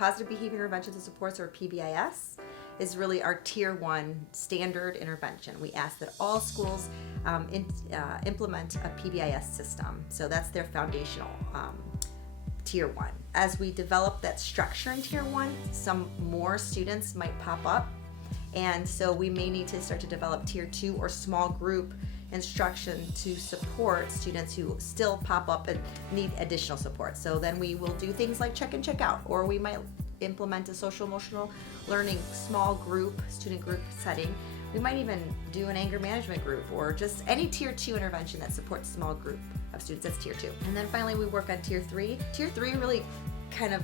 Positive Behavior Interventions and Supports, or PBIS, is really our tier 1 standard intervention. We ask that all schools implement a PBIS system. So that's their foundational tier 1. As we develop that structure in tier 1, some more students might pop up. And so we may need to start to develop tier 2 or small group instruction to support students who still pop up and need additional support. So then we will do things like check in, check out, or we might implement a social emotional learning small group, student group setting. We might even do an anger management group, or just any tier 2 intervention that supports a small group of students. That's tier 2. And then finally we work on tier 3. Tier 3 really kind of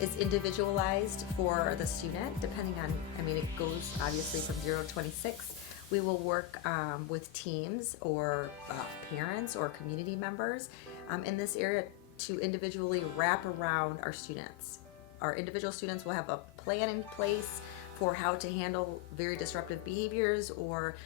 is individualized for the student, depending on, it goes obviously from 0 to 26. We will work with teams or parents or community members in this area to individually wrap around our students. Our individual students will have a plan in place for how to handle very disruptive behaviors, or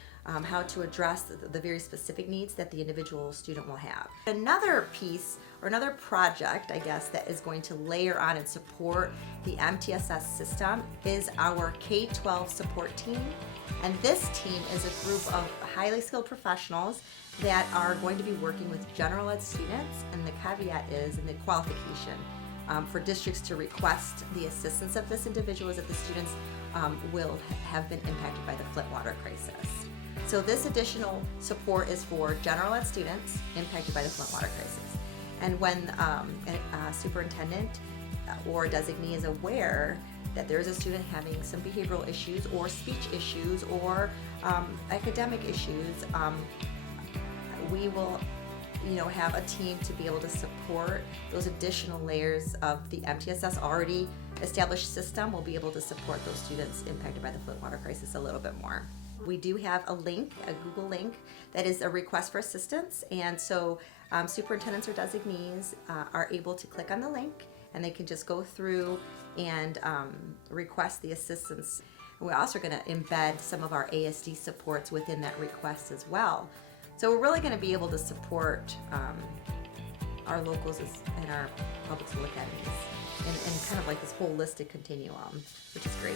how to address the very specific needs that the individual student will have. Another piece, or another project, I guess, that is going to layer on and support the MTSS system is our K-12 support team. And this team is a group of highly skilled professionals that are going to be working with general ed students, and the caveat is, and the qualification for districts to request the assistance of this individual is that the students will have been impacted by the Flint water crisis. So this additional support is for general ed students impacted by the Flint water crisis. And when a superintendent or designee is aware that there is a student having some behavioral issues or speech issues or academic issues, we will have a team to be able to support those additional layers of the MTSS already established system. Will be able to support those students impacted by the Flint water crisis a little bit more. We do have a link, a Google link, that is a request for assistance, and so superintendents or designees are able to click on the link, and they can just go through and request the assistance. And we're also going to embed some of our ASD supports within that request as well. So we're really going to be able to support our locals and our public school academies in kind of like this holistic continuum, which is great.